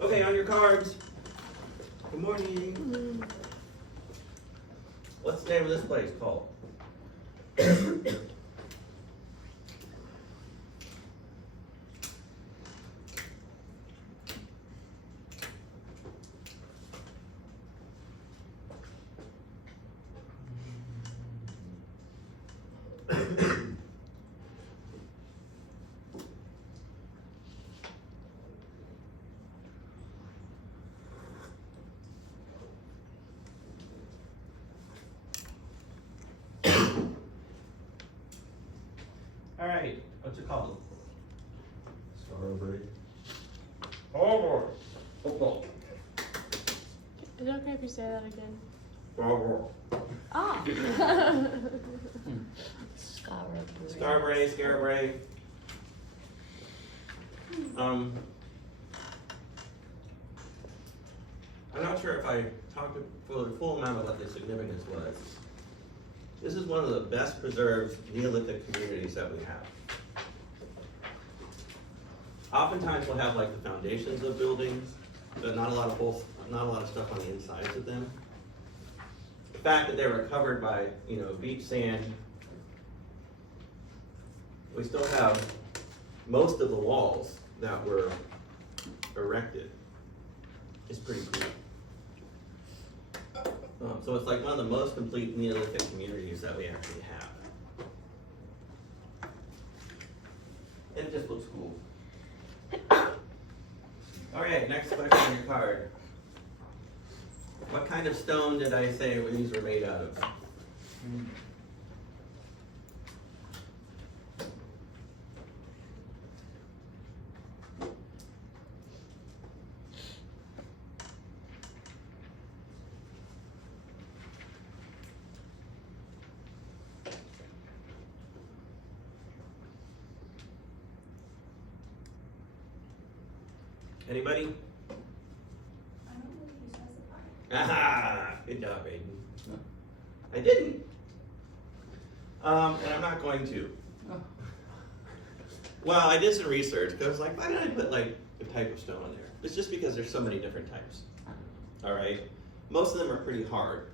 Okay, on your cards. Good morning. What's the name of this place called? All right, what's it called? Strawberry. Oh, oh, Is it okay if you say that again? oh. Ah. Scarbray. I'm not sure if I talked for the full amount of what the significance was. This is one of the best preserved Neolithic communities that we have. Oftentimes we'll have like the foundations of buildings, but not a lot of stuff on the insides of them. The fact that they were covered by, beach sand, we still have most of the walls that were erected. It's pretty cool. So it's like one of the most complete Neolithic communities that we actually have. And it just looks cool. All right, next question on your card. What kind of stone did I say these were made out of? Anybody? I don't believe you specified. Ah, good job, Aiden. I didn't. And I'm not going to. Well, I did some research because I was like, why did I put like a type of stone in there? It's just because there's so many different types. All right, most of them are pretty hard.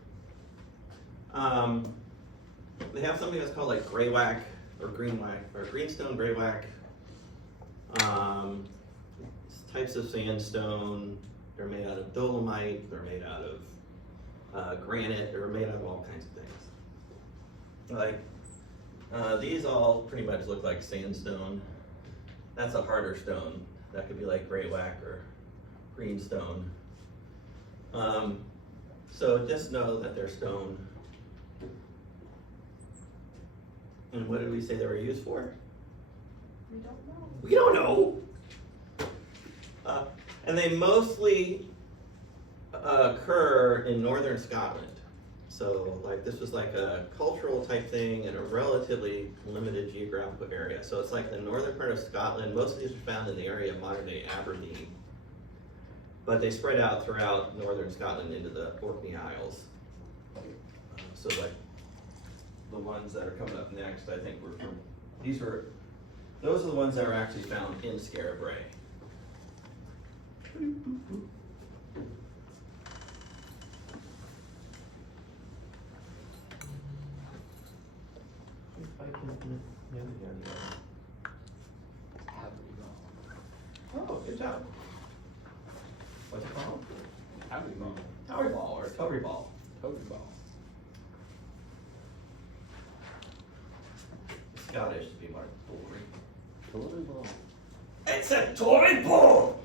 They have something that's called like gray whack or green whack or greenstone gray whack. Types of sandstone. They're made out of dolomite. They're made out of granite. They're made out of all kinds of things. Like these all pretty much look like sandstone. That's a harder stone. That could be like gray whack or green stone. So just know that they're stone. And what did we say they were used for? We don't know. We don't know. And they mostly occur in northern Scotland. So like this was like a cultural type thing in a relatively limited geographical area. So it's like the northern part of Scotland. Most of these are found in the area of modern day Aberdeen. But they spread out throughout northern Scotland into the Orkney Isles. So like the ones that are coming up next, I think were from, those are the ones that were actually found in Scarbray. Oh, good job. What's it called? Towery ball or Towery ball. Scottish to be more boring. It's a Tory ball!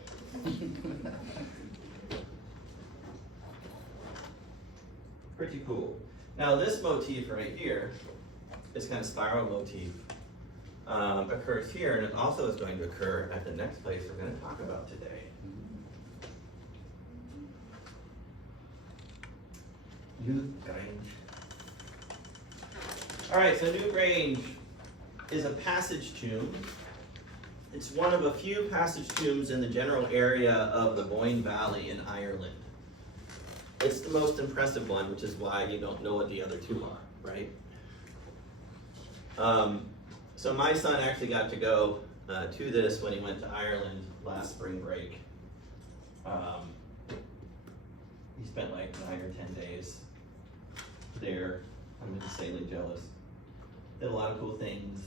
Pretty cool. Now this motif right here, this kind of spiral motif, occurs here, and it also is going to occur at the next place we're going to talk about today. Newgrange. All right, so Newgrange is a passage tomb. It's one of a few passage tombs in the general area of the Boyne Valley in Ireland. It's the most impressive one, which is why you don't know what the other two are, right? So my son actually got to go to this when he went to Ireland last spring break. He spent like 9 or 10 days there. I'm insanely jealous. Did a lot of cool things.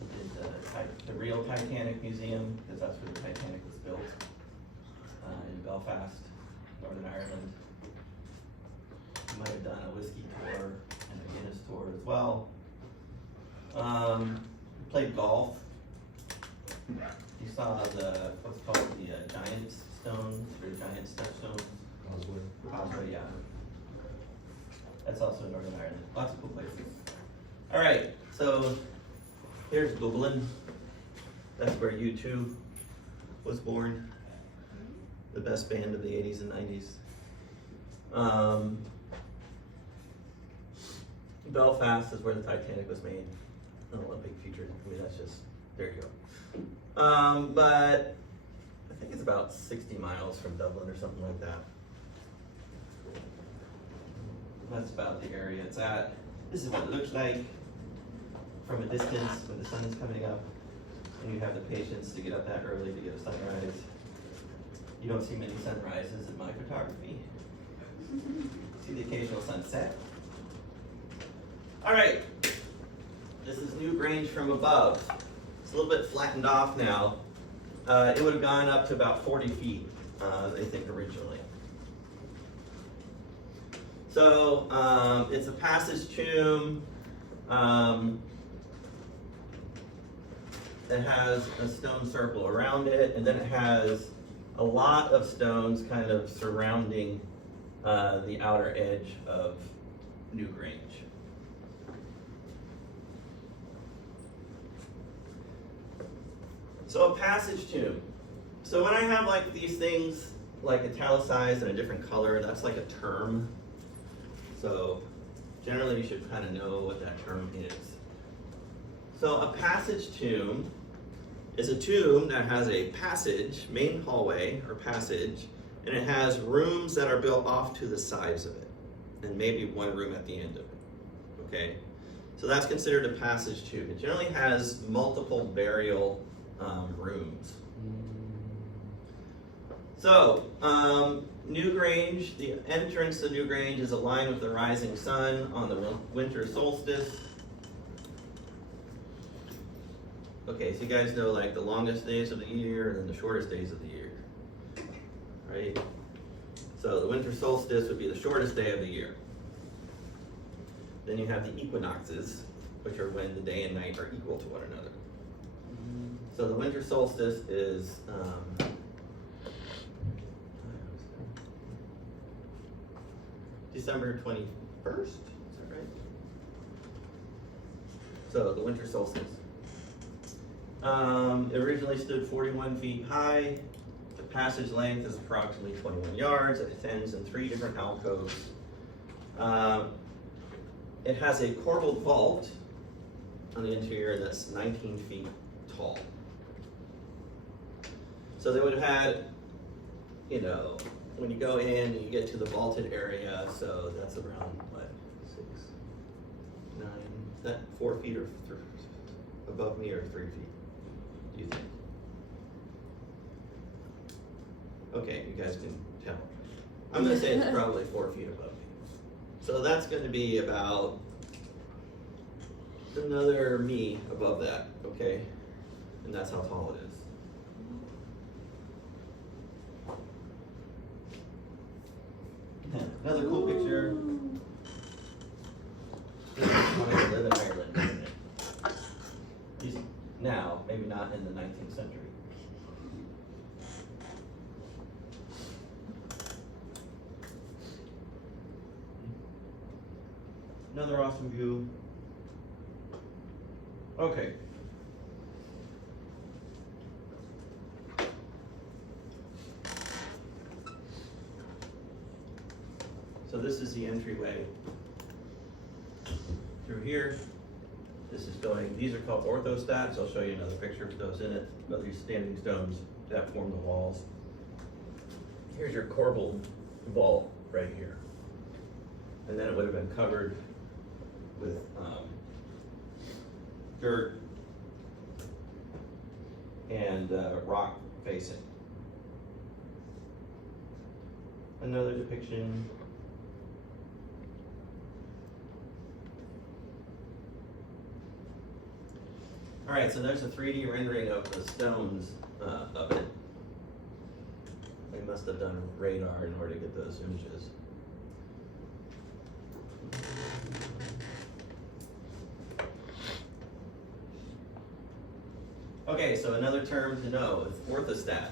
Did the real Titanic Museum, because that's where the Titanic was built, in Belfast, Northern Ireland. He might have done a whiskey tour and a Guinness tour as well. Played golf. You saw the, what's called the giant stones, or giant stepstones. Causeway, yeah. That's also Northern Ireland. Lots of cool places. All right, so here's Dublin. That's where U2 was born. The best band of the 80s and 90s. Belfast is where the Titanic was made. An Olympic feature. I mean, that's just, there you go. But I think it's about 60 miles from Dublin or something like that. That's about the area it's at. This is what it looks like from a distance when the sun is coming up and you have the patience to get up that early to get a sunrise. You don't see many sunrises in my photography. See the occasional sunset. All right, this is Newgrange from above. It's a little bit flattened off now. It would have gone up to about 40 feet, they think originally. So it's a passage tomb. It has a stone circle around it, and then it has a lot of stones kind of surrounding the outer edge of Newgrange. So a passage tomb. So when I have like these things like italicized in a different color, that's like a term. So generally you should kind of know what that term is. So a passage tomb is a tomb that has a passage, main hallway or passage, and it has rooms that are built off to the sides of it, and maybe one room at the end of it, okay? So that's considered a passage tomb. It generally has multiple burial rooms. So, Newgrange, the entrance to Newgrange is aligned with the rising sun on the winter solstice. Okay, so you guys know like the longest days of the year and then the shortest days of the year, right? So the winter solstice would be the shortest day of the year. Then you have the equinoxes, which are when the day and night are equal to one another. So the winter solstice is December 21st, is that right? So the winter solstice. It originally stood 41 feet high. The passage length is approximately 21 yards. It ends in 3 different alcoves. It has a corbelled vault on the interior that's 19 feet tall. So they would have had, you know, when you go in and you get to the vaulted area, so that's around, what, 6, 9, that 4 feet or above me or 3 feet, do you think? Okay, you guys can tell. I'm gonna say it's probably 4 feet above me. So that's gonna be about another me above that, okay? And that's how tall it is. Another cool picture. This is wanting to live in Ireland, isn't it? Now, maybe not in the 19th century. Another awesome view. Okay. So this is the entryway through here. This is going, these are called orthostats. I'll show you another picture of those in it, of these standing stones that form the walls. Here's your corbelled vault right here. And then it would have been covered with dirt and rock facing. Another depiction. All right, so there's a 3D rendering of the stones of it. They must have done radar in order to get those images. Okay, so another term to know is orthostat.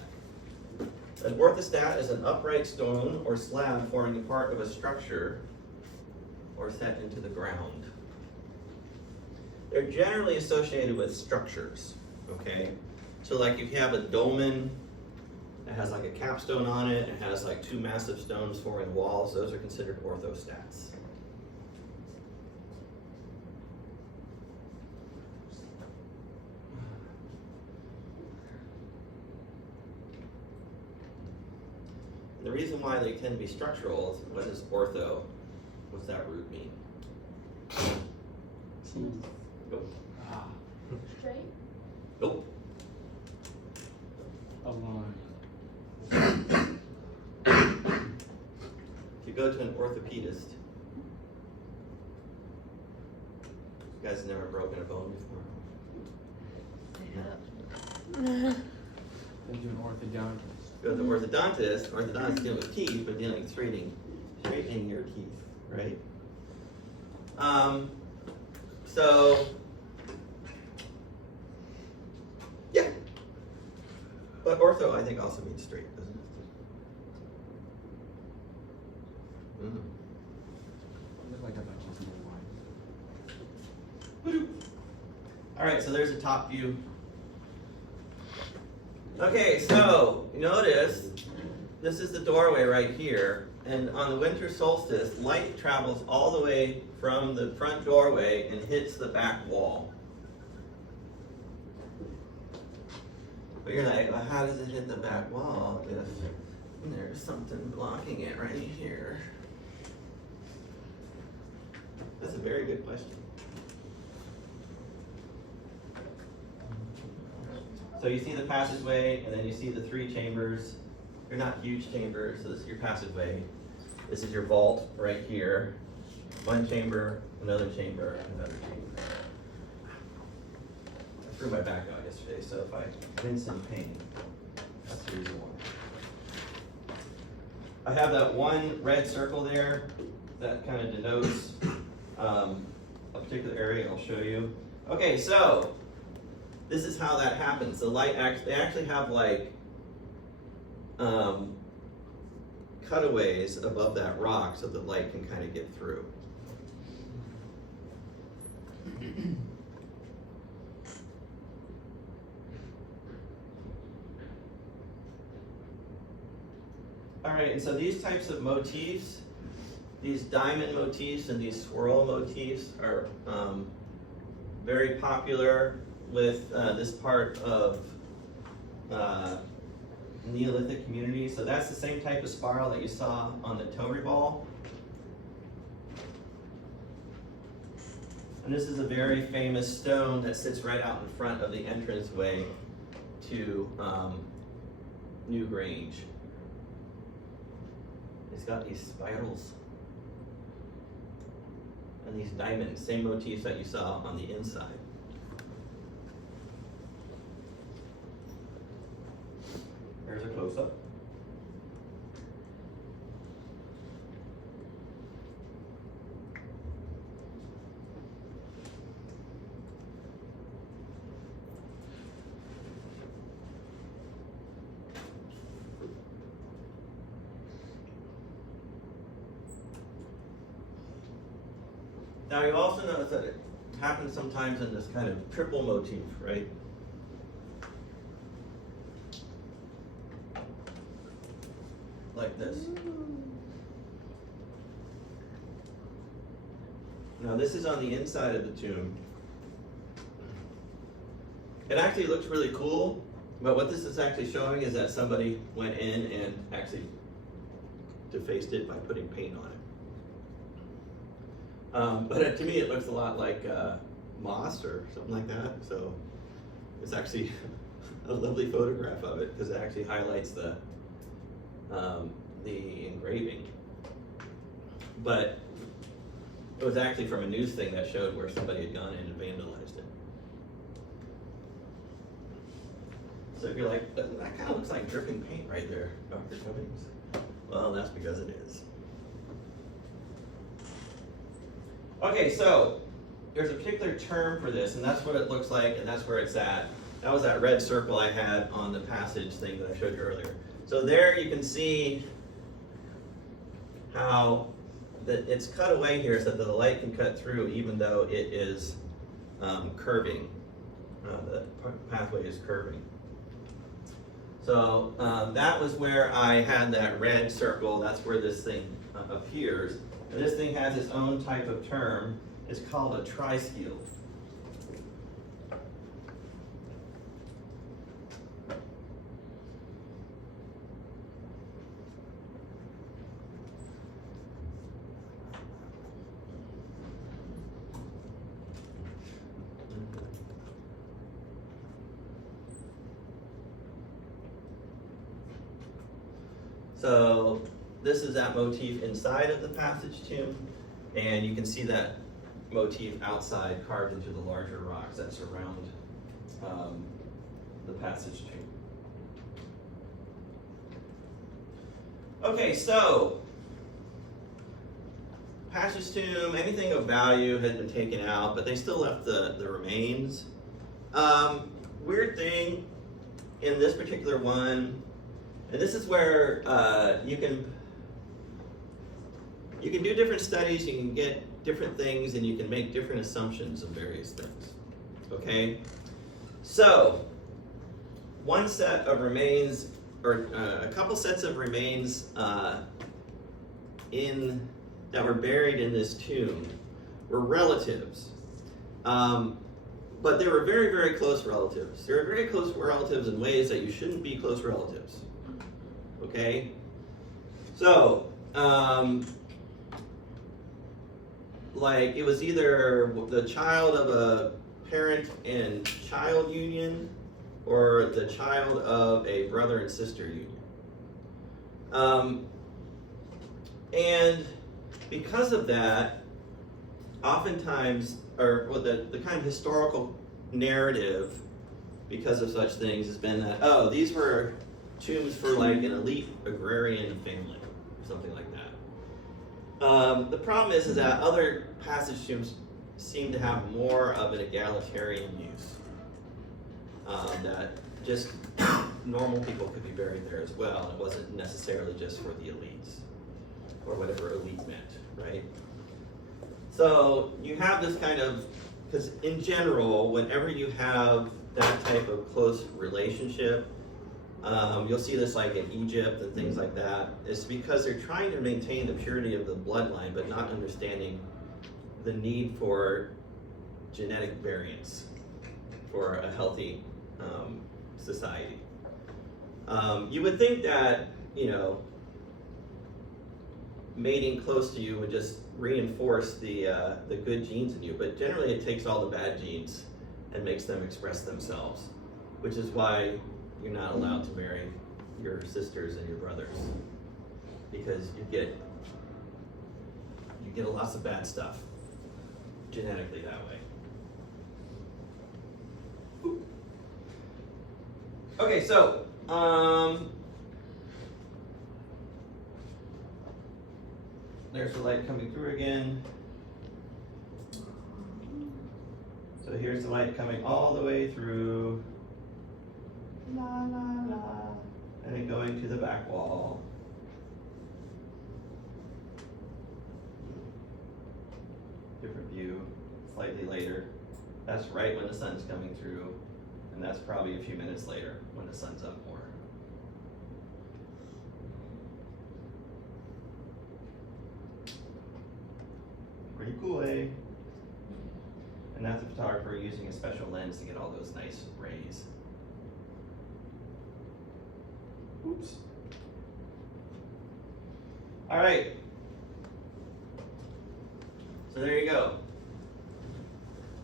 An orthostat is an upright stone or slab forming part of a structure or set into the ground. They're generally associated with structures, okay? So like if you have a dolmen that has like a capstone on it, it has like two massive stones forming walls, those are considered orthostats. The reason why they tend to be structural is what is ortho? What's that root mean? Nope. Straight? Nope. A line. If you go to an orthopedist, you guys never broken a bone before? Yeah. Then do an orthodontist. Go to the orthodontist dealing with teeth, but dealing with straightening your teeth, right? So, yeah. But ortho, I think, also means straight, doesn't it? Mm-hmm. I look like I thought it was more line. All right, so there's a top view. Okay, so notice this is the doorway right here, and on the winter solstice, light travels all the way from the front doorway and hits the back wall. But you're like, well, how does it hit the back wall if there's something blocking it right here? That's a very good question. So you see the passageway, and then you see the three chambers. They're not huge chambers, so this is your passageway. This is your vault right here. One chamber, another chamber, another chamber. I threw my back out yesterday, so if I wince in pain, that's the reason why. I have that one red circle there that kind of denotes a particular area. I'll show you. Okay, so this is how that happens. The light they actually have like cutaways above that rock so the light can kind of get through. All right, and so these types of motifs, these diamond motifs and these swirl motifs are very popular with this part of Neolithic community. So that's the same type of spiral that you saw on the Tory ball. And this is a very famous stone that sits right out in front of the entranceway to Newgrange. It's got these spirals and these diamonds, same motifs that you saw on the inside. There's a close-up. Now you also notice that it happens sometimes in this kind of triple motif, right? Like this. Now this is on the inside of the tomb. It actually looks really cool, but what this is actually showing is that somebody went in and actually defaced it by putting paint on it. But to me it looks a lot like moss or something like that, so it's actually a lovely photograph of it because it actually highlights the engraving. But it was actually from a news thing that showed where somebody had gone in and vandalized it. So if you're like, that kind of looks like dripping paint right there, Dr. Cummings. Well, that's because it is. Okay, so there's a particular term for this, and that's what it looks like, and that's where it's at. That was that red circle I had on the passage thing that I showed you earlier. So there you can see how that it's cut away here so that the light can cut through even though it is curving. The pathway is curving. So that was where I had that red circle. That's where this thing appears. And this thing has its own type of term. It's called a triskele. So this is that motif inside of the passage tomb, and you can see that motif outside carved into the larger rocks that surround the passage tomb. Okay, so passage tomb, anything of value had been taken out, but they still left the remains. Weird thing in this particular one, and this is where you can do different studies, you can get different things, and you can make different assumptions of various things. Okay? So, one set of remains, or a couple sets of remains that were buried in this tomb were relatives. But they were very, very close relatives. They were very close relatives in ways that you shouldn't be close relatives. Okay? So, like it was either the child of a parent and child union or the child of a brother and sister union. And because of that, oftentimes, the kind of historical narrative because of such things has been that, oh, these were tombs for like an elite agrarian family, or something like that. The problem is that other passage tombs seem to have more of an egalitarian use. That just normal people could be buried there as well. It wasn't necessarily just for the elites, or whatever elite meant, right? So you have this kind of, because in general, whenever you have that type of close relationship, you'll see this like in Egypt and things like that. It's because they're trying to maintain the purity of the bloodline, but not understanding the need for genetic variance for a healthy society. You would think that, mating close to you would just reinforce the good genes in you, but generally it takes all the bad genes and makes them express themselves, which is why you're not allowed to marry your sisters and your brothers, because you get lots of bad stuff genetically that way. Ooh. Okay, so there's the light coming through again. So here's the light coming all the way through. La la la. And then going to the back wall. Different view, slightly later. That's right when the sun's coming through. And that's probably a few minutes later when the sun's up more. Pretty cool, eh? And that's a photographer using a special lens to get all those nice rays. Oops. All right. So there you go.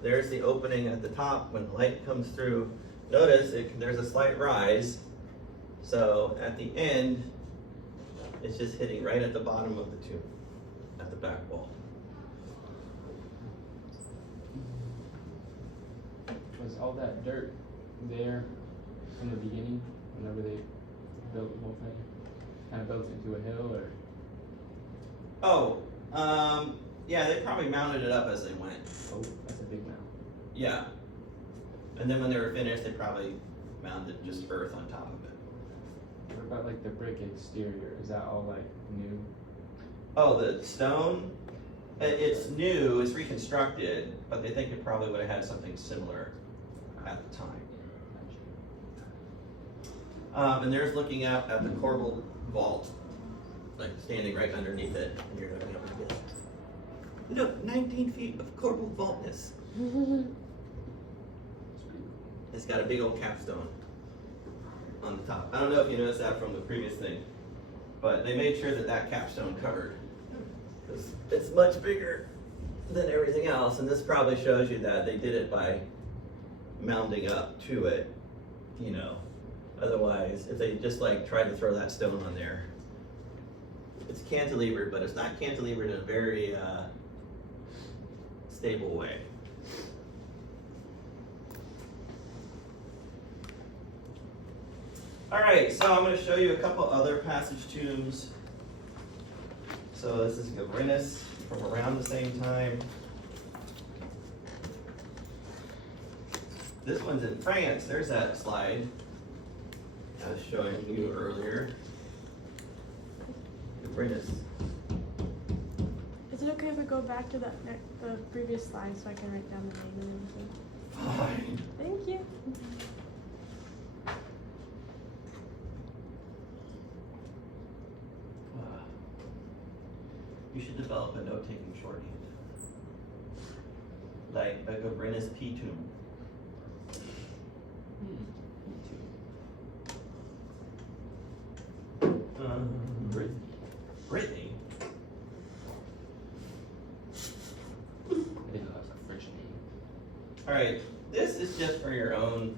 There's the opening at the top when the light comes through. notice there's a slight rise. So at the end, it's just hitting right at the bottom of the tomb, at the back wall. Was all that dirt there from the beginning, whenever they built the whole thing? Kind of built into a hill, or? Oh, yeah, they probably mounted it up as they went. Oh, that's a big mound. Yeah. And then when they were finished, they probably mounted just earth on top of it. What about like the brick exterior? Is that all like new? Oh, the stone? It's new, it's reconstructed, but they think it probably would have had something similar at the time. And there's looking out at the corbelled vault, like standing right underneath it, and you're looking up at it. Look, 19 feet of corbelled vaultness. It's got a big old capstone on the top. I don't know if you noticed that from the previous thing, but they made sure that that capstone covered. It's much bigger than everything else, and this probably shows you that they did it by mounding up to it, you know. Otherwise, if they just like tried to throw that stone on there, it's cantilevered, but it's not cantilevered in a very stable way. All right, so I'm going to show you a couple other passage tombs. So this is Gavrinus from around the same time. This one's in France. There's that slide I was showing you earlier. Gavrinus. Is it okay if I go back to the previous slide so I can write down the name and everything? Fine. Thank you. You should develop a note-taking shorthand. Like a Gavrinus P tomb. Brittany. Brittany? I didn't know that was a French name. Alright, this is just for your own,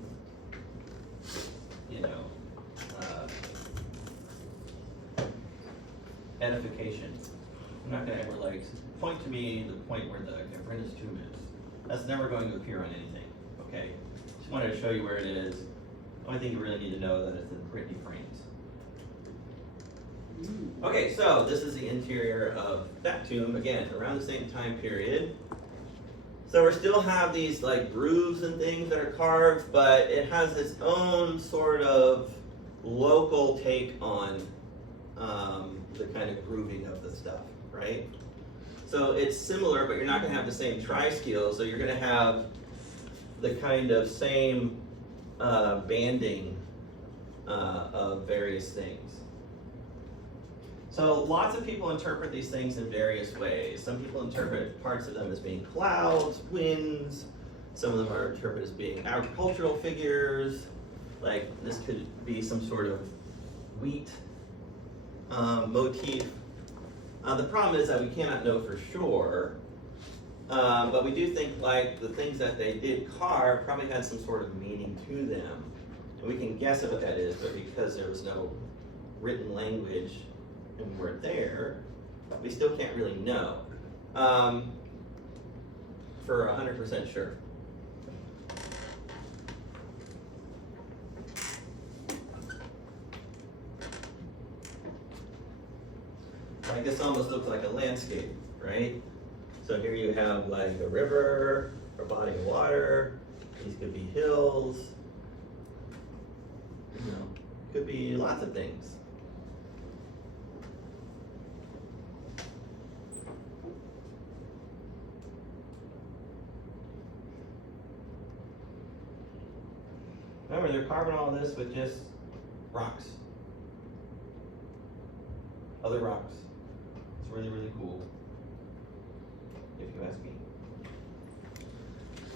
you know, edification. I'm not gonna ever like, point to me the point where the Gavrinus tomb is. That's never going to appear on anything, okay? Just wanted to show you where it is. The only thing you really need to know is that it's in Brittany, France. Okay, so this is the interior of that tomb, again, around the same time period. So we still have these like grooves and things that are carved, but it has its own sort of local take on the kind of grooving of the stuff, right? So it's similar, but you're not gonna have the same tri-scale, so you're gonna have the kind of same banding of various things. So lots of people interpret these things in various ways. Some people interpret parts of them as being clouds, winds. Some of them are interpreted as being agricultural figures. Like this could be some sort of wheat motif. The problem is that we cannot know for sure, but we do think like the things that they did carve probably had some sort of meaning to them. And we can guess at what that is, but because there was no written language and we're there, we still can't really know for 100% sure. Like this almost looks like a landscape, right? So here you have like a river or body of water. These could be hills. You know, could be lots of things. Remember, they're carving all this with just rocks. Other rocks. It's really, really cool, if you ask me.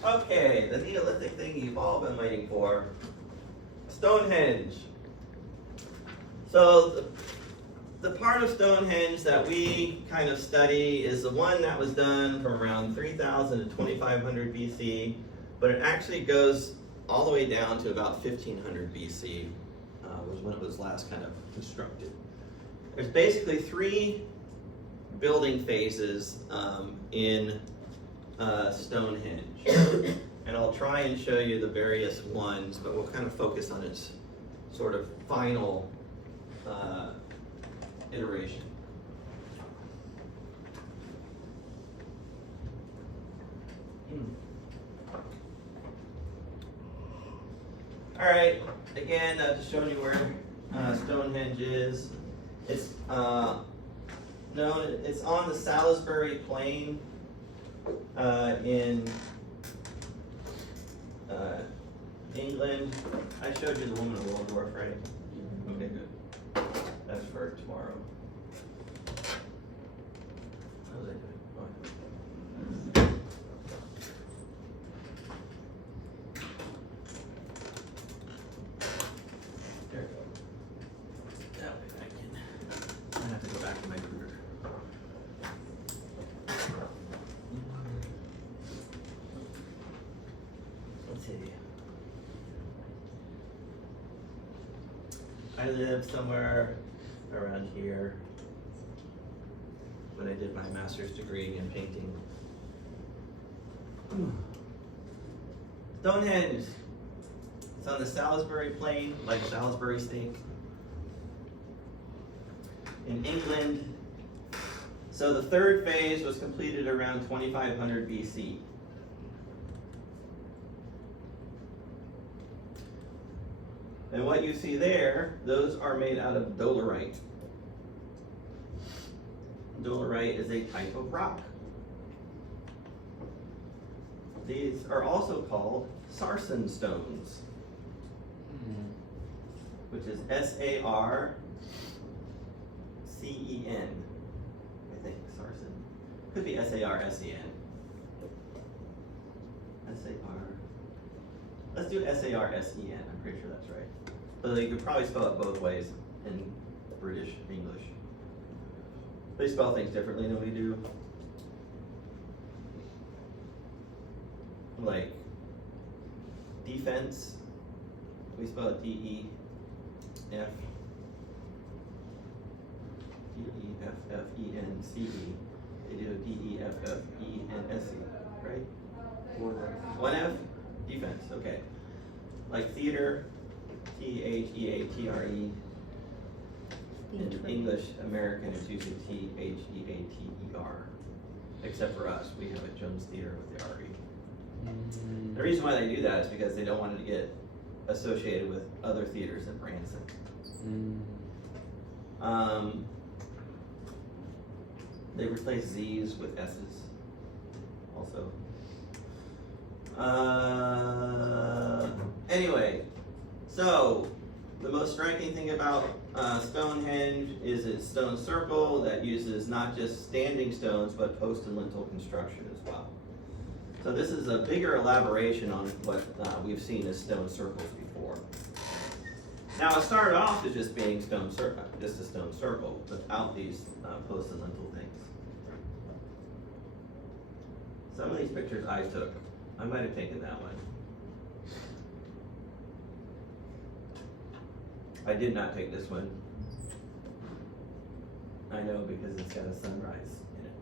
Okay, the Neolithic thing you've all been waiting for. Stonehenge. So the part of Stonehenge that we kind of study is the one that was done from around 3000 to 2500 BC, but it actually goes all the way down to about 1500 BC was when it was last kind of constructed. There's basically three building phases in Stonehenge. And I'll try and show you the various ones, but we'll kind of focus on its sort of final iteration. All right, again, just showing you where Stonehenge is. It's it's on the Salisbury Plain in England. I showed you the woman of Waldorf, right? Okay, good. That's for tomorrow. How was I doing? Oh, there we go. That way I have to go back to my computer. Let's see. I live somewhere around here when I did my master's degree in painting. Stonehenge. It's on the Salisbury Plain, like Salisbury steak. In England. So the third phase was completed around 2500 BC. And what you see there, those are made out of dolerite. Dolerite is a type of rock. These are also called sarsen stones, which is S-A-R-C-E-N, I think, sarsen. Could be S-A-R-S-E-N. S-A-R. Let's do S-A-R-S-E-N, I'm pretty sure that's right. But you could probably spell it both ways in British English. They spell things differently than we do. Like defense, we spell it D-E-F. D-E-F-F-E-N-C-E. They do D-E-F-F-E-N-S-E, right? One F? Defense, okay. Like theater, T-H-E-A-T-R-E. In English American, it's usually T-H-E-A-T-E-R. Except for us, we have a Jones Theater with the R-E. The reason why they do that is because they don't want it to get associated with other theaters in Branson. They replace Z's with S's also. Anyway, so the most striking thing about Stonehenge is its stone circle that uses not just standing stones but post and lintel construction as well. So this is a bigger elaboration on what we've seen as stone circles before. Now it started off as just being just a stone circle without these post and lintel things. Some of these pictures I took, I might have taken that one. I did not take this one. I know because it's got a sunrise in it.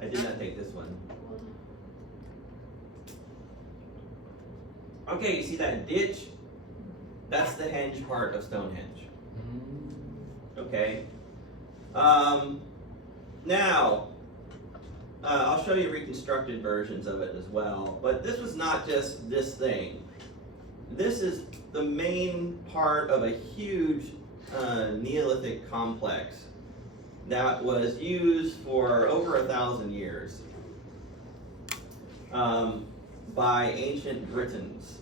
I did not take this one. Okay, you see that ditch? That's the henge part of Stonehenge. Okay. Now, I'll show you reconstructed versions of it as well, but this was not just this thing. This is the main part of a huge Neolithic complex that was used for over 1,000 years by ancient Britons.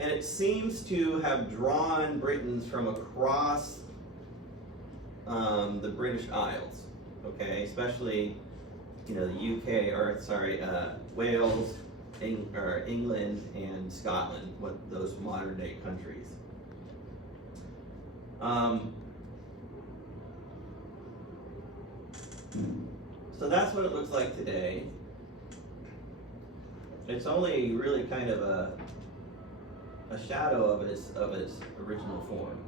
And it seems to have drawn Britons from across the British Isles, okay, especially, you know, the UK, or sorry, Wales, England, and Scotland, those modern day countries. So that's what it looks like today. it's only really kind of a shadow of its original form.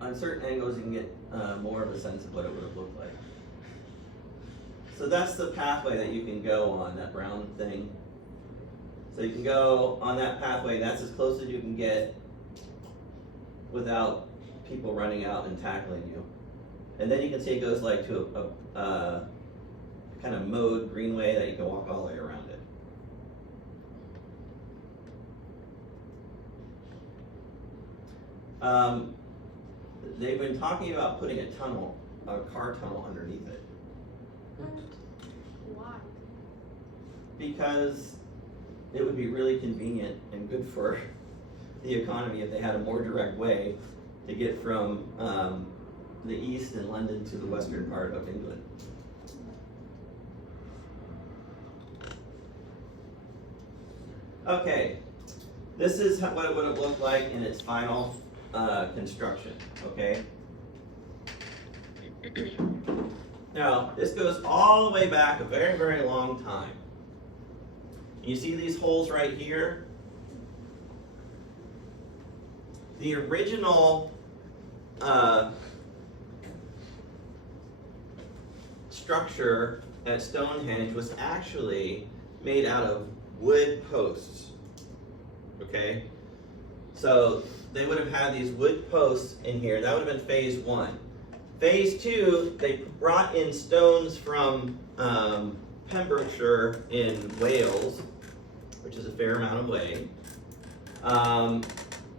On certain angles, you can get more of a sense of what it would have looked like. So that's the pathway that you can go on, that brown thing. So you can go on that pathway, and that's as close as you can get without people running out and tackling you. And then you can see it goes like to a kind of mowed greenway that you can walk all the way around it. They've been talking about putting a tunnel, a car tunnel underneath it. Why? Because it would be really convenient and good for the economy if they had a more direct way to get from the east in London to the western part of England. Okay, this is what it would have looked like in its final construction, okay? Now, this goes all the way back a very, very long time. You see these holes right here? The original structure at Stonehenge was actually made out of wood posts, okay? So they would have had these wood posts in here. That would have been phase one. Phase two, they brought in stones from Pembrokeshire in Wales, which is a fair amount away. And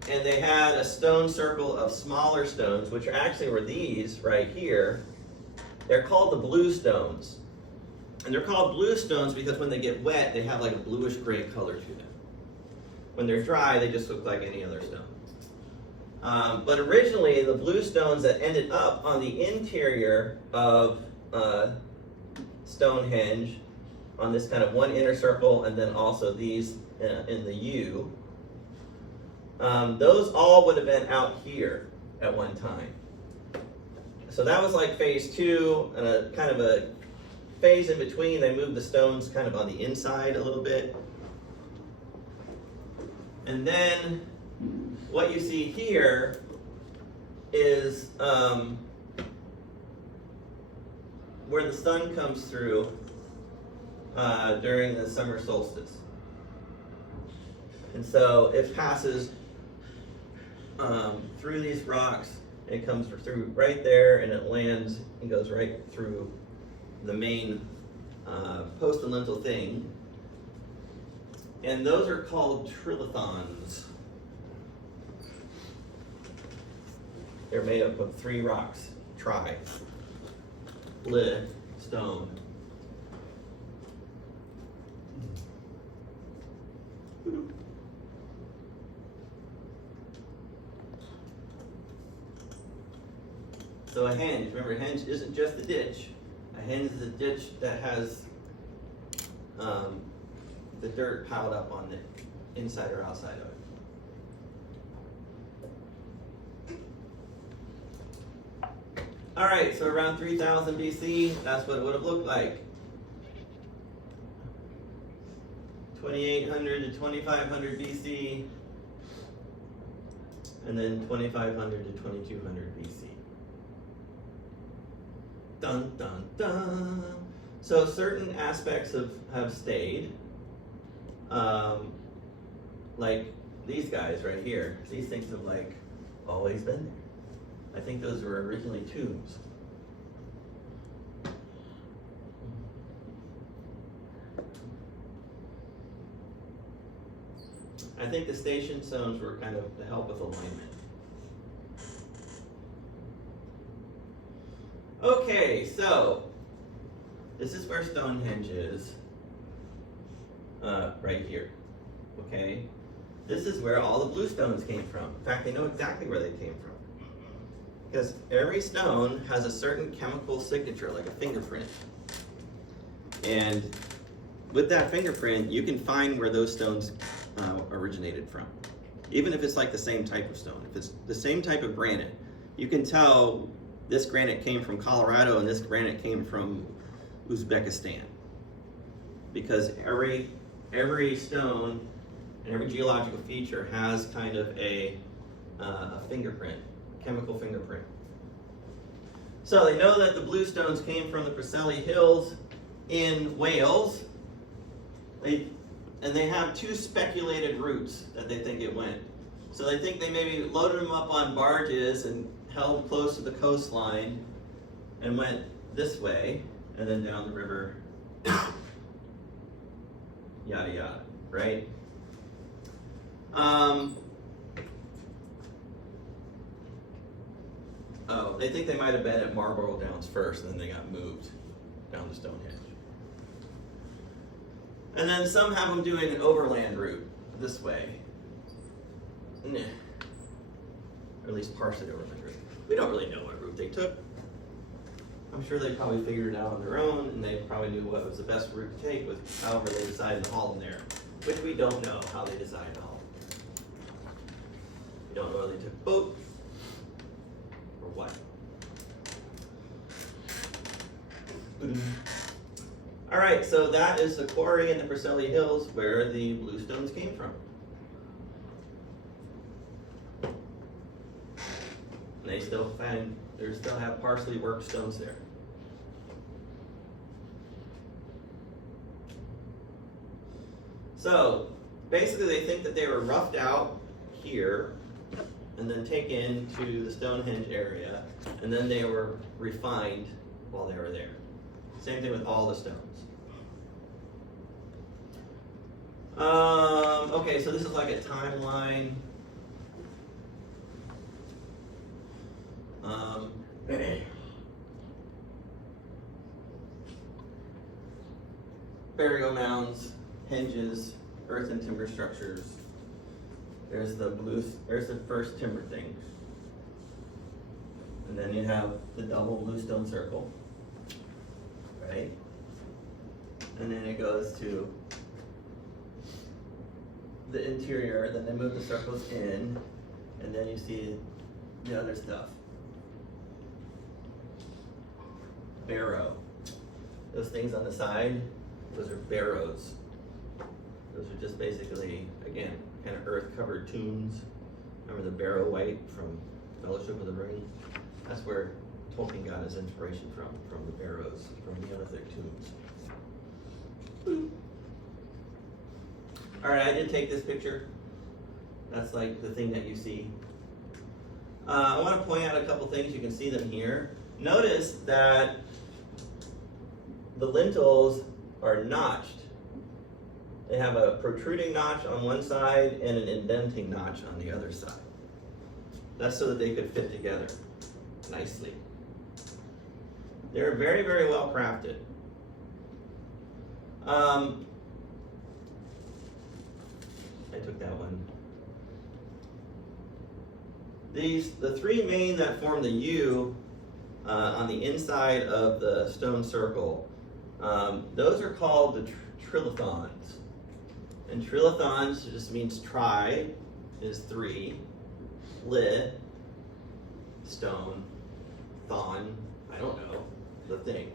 they had a stone circle of smaller stones, which actually were these right here. They're called the blue stones. And they're called blue stones because when they get wet, they have like a bluish gray color to them. When they're dry, they just look like any other stone. But originally, the blue stones that ended up on the interior of Stonehenge, on this kind of one inner circle, and then also these in the U, those all would have been out here at one time. So that was like phase two, and a kind of a phase in between. They moved the stones kind of on the inside a little bit. And then what you see here is where the sun comes through during the summer solstice. And so it passes through these rocks, it comes through right there, and it lands and goes right through the main post and lintel thing. And those are called trilithons. They're made up of 3 rocks, stone. So a henge, remember, a henge isn't just a ditch. A henge is a ditch that has the dirt piled up on the inside or outside of it. All right, so around 3000 BC, that's what it would have looked like. 2800 to 2500 BC, and then 2500 to 2200 BC. Dun, dun, dun. So certain aspects have stayed, like these guys right here. These things have like always been there. I think those were originally tombs. I think the station stones were kind of to help with alignment. Okay, so this is where Stonehenge is, right here, okay? This is where all the blue stones came from. In fact, they know exactly where they came from. Because every stone has a certain chemical signature, like a fingerprint. And with that fingerprint, you can find where those stones originated from. Even if it's like the same type of stone. If it's the same type of granite, you can tell this granite came from Colorado and this granite came from Uzbekistan. Because every stone and every geological feature has kind of a fingerprint, chemical fingerprint. So they know that the bluestones came from the Preseli Hills in Wales. And they have two speculated routes that they think it went. So they think they maybe loaded them up on barges and held close to the coastline and went this way and then down the river, yada yada, right? Oh, they think they might have been at Marlborough Downs first and then they got moved down to Stonehenge. And then some have them doing an overland route this way. Nah. Or at least partially overland route. We don't really know what route they took. I'm sure they probably figured it out on their own and they probably knew what was the best route to take with however they decided to haul them there. Which we don't know how they decided to haul them. We don't know whether they took boat or what. All right, so that is the quarry in the Preseli Hills where the bluestones came from. And they still have partially worked stones there. So basically they think that they were roughed out here and then taken to the Stonehenge area and then they were refined while they were there. Same thing with all the stones. Okay, so this is like a timeline. Burial mounds, henges, earth and timber structures. There's the first timber thing. And then you have the double bluestone circle, right? And then it goes to the interior, then they move the circles in, and then you see the other stuff. Barrow. Those things on the side, those are barrows. Those are just basically, again, kind of earth-covered tombs. Remember the barrow white from Fellowship of the Ring? That's where Tolkien got his inspiration from the barrows, from Neolithic tombs. All right, I did take this picture. That's like the thing that you see. I want to point out a couple things. You can see them here. Notice that the lintels are notched. They have a protruding notch on one side and an indenting notch on the other side. That's so that they could fit together nicely. They're very, very well crafted. I took that one. The three main that form the U on the inside of the stone circle, those are called the trilithons. And trilithons just means tri is three, li, stone, thon, I don't know, the thing.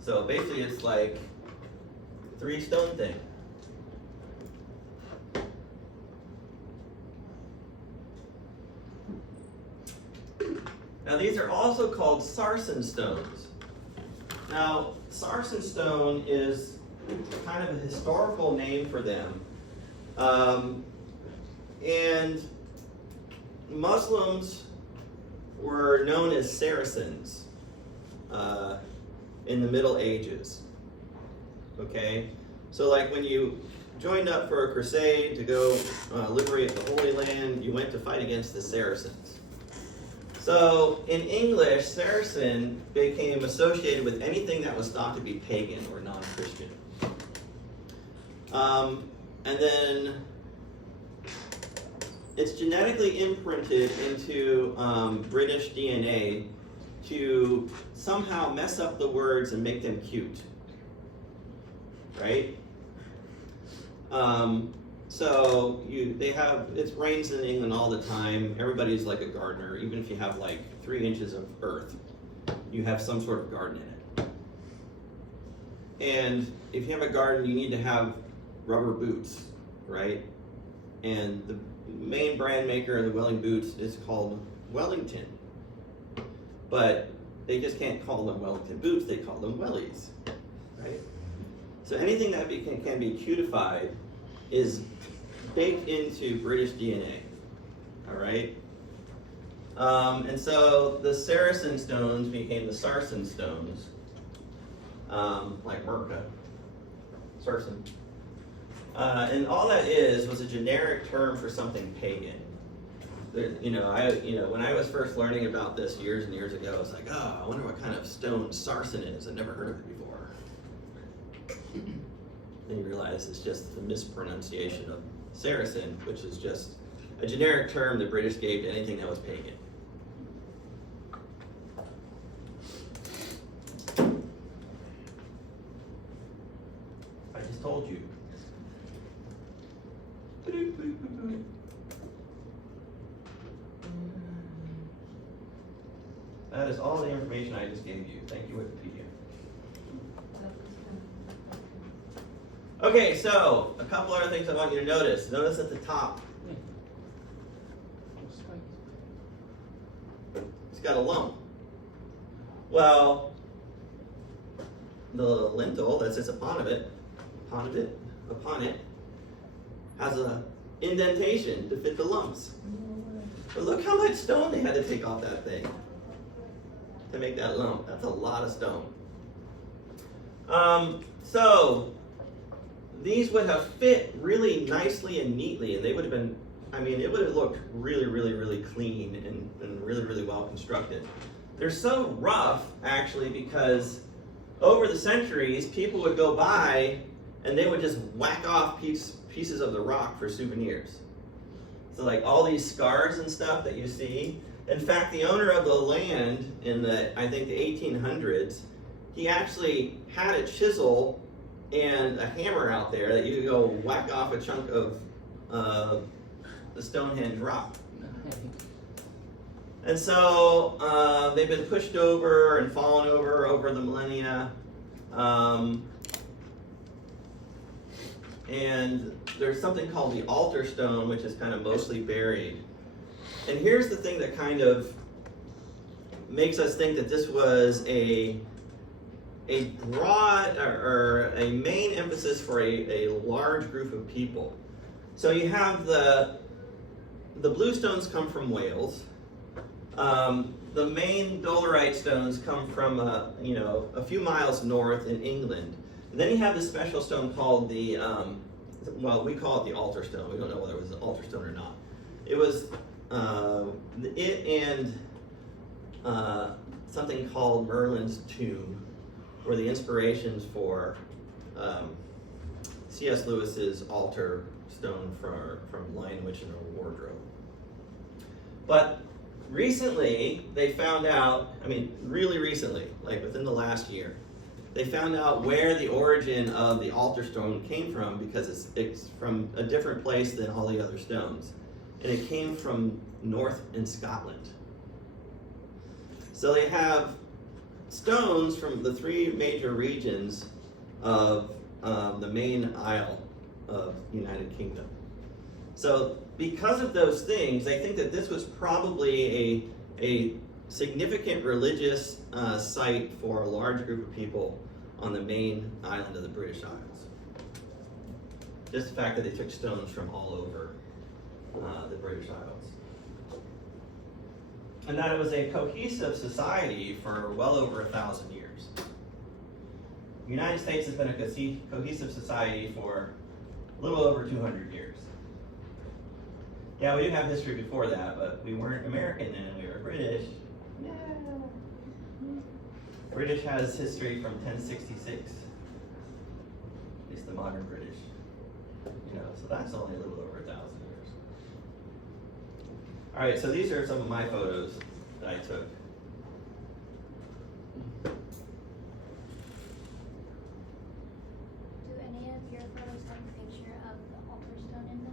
So basically it's like three stone thing. Now these are also called sarsen stones. Now sarsen stone is kind of a historical name for them. And Muslims were known as Saracens in the Middle Ages. Okay, so like when you joined up for a crusade to go liberate the Holy Land, you went to fight against the Saracens. So in English, Saracen became associated with anything that was thought to be pagan or non-Christian. And then it's genetically imprinted into British DNA to somehow mess up the words and make them cute. Right? So it rains in England all the time. Everybody's like a gardener, even if you have like 3 inches of earth, you have some sort of garden in it. And if you have a garden, you need to have rubber boots, right? And the main brand maker of the Welling boots is called Wellington. But they just can't call them Wellington boots, they call them wellies, right? So anything that can be cutified is baked into British DNA, all right? And so the Saracen stones became the Sarsen stones, like Merca, Sarsen. And all that was a generic term for something pagan. When I was first learning about this years and years ago, I was like, oh, I wonder what kind of stone sarsen is. I've never heard of it before. Then you realize it's just the mispronunciation of Saracen, which is just a generic term the British gave to anything that was pagan. I just told you. That is all the information I just gave you. Thank you, Wikipedia. Okay, so a couple other things I want you to notice. Notice at the top, it's got a lump. Well, the lintel that sits upon it, has an indentation to fit the lumps. But look how much stone they had to take off that thing to make that lump. That's a lot of stone. So these would have fit really nicely and neatly, and they would have been, it would have looked really, really, really clean and really, really well constructed. They're so rough, actually, because over the centuries, people would go by and they would just whack off pieces of the rock for souvenirs. So like all these scars and stuff that you see. In fact, the owner of the land in the 1800s, he actually had a chisel and a hammer out there that you could go whack off a chunk of the Stonehenge rock. And so they've been pushed over and fallen over the millennia. And there's something called the altar stone, which is kind of mostly buried. And here's the thing that kind of makes us think that this was a broad or a main emphasis for a large group of people. So you have the blue stones come from Wales. The main dolerite stones come from a few miles north in England. And then you have this special stone called we call it the altar stone. We don't know whether it was an altar stone or not. It was something called Merlin's tomb were the inspirations for C.S. Lewis's altar stone from Lion, Witch, and Her Wardrobe. But recently, they found out, really recently, like within the last year, they found out where the origin of the altar stone came from, because it's from a different place than all the other stones. And it came from north in Scotland. So they have stones from the 3 major regions of the main Isle of the United Kingdom. So because of those things, they think that this was probably a significant religious site for a large group of people on the main island of the British Isles. Just the fact that they took stones from all over the British Isles. And that it was a cohesive society for well over 1,000 years. The United States has been a cohesive society for a little over 200 years. Yeah, we do have history before that, but we weren't American then, we were British. Yeah. British has history from 1066, at least the modern British. So that's only a little over 1,000 years. All right, so these are some of my photos that I took. Do any of your photos have a picture of the altar stone in them?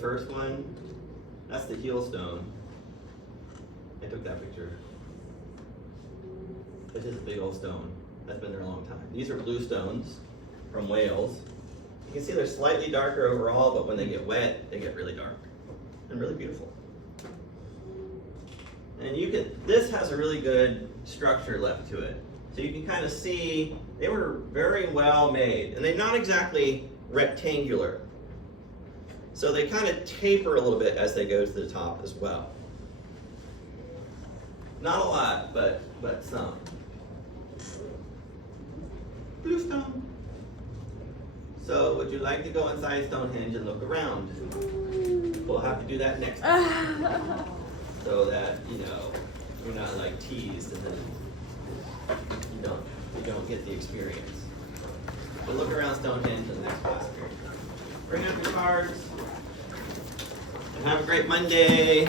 first one. That's the heel stone. I took that picture. This is a big old stone. That's been there a long time. These are blue stones from Wales. You can see they're slightly darker overall, but when they get wet, they get really dark and really beautiful. And this has a really good structure left to it. So you can kind of see they were very well made, and they're not exactly rectangular. So they kind of taper a little bit as they go to the top as well. Not a lot, but some. Blue stone. So would you like to go inside Stonehenge and look around? We'll have to do that next time. So that, you're not like teased and then you don't get the experience. We'll look around Stonehenge in the next class period. Bring up your cards. And have a great Monday.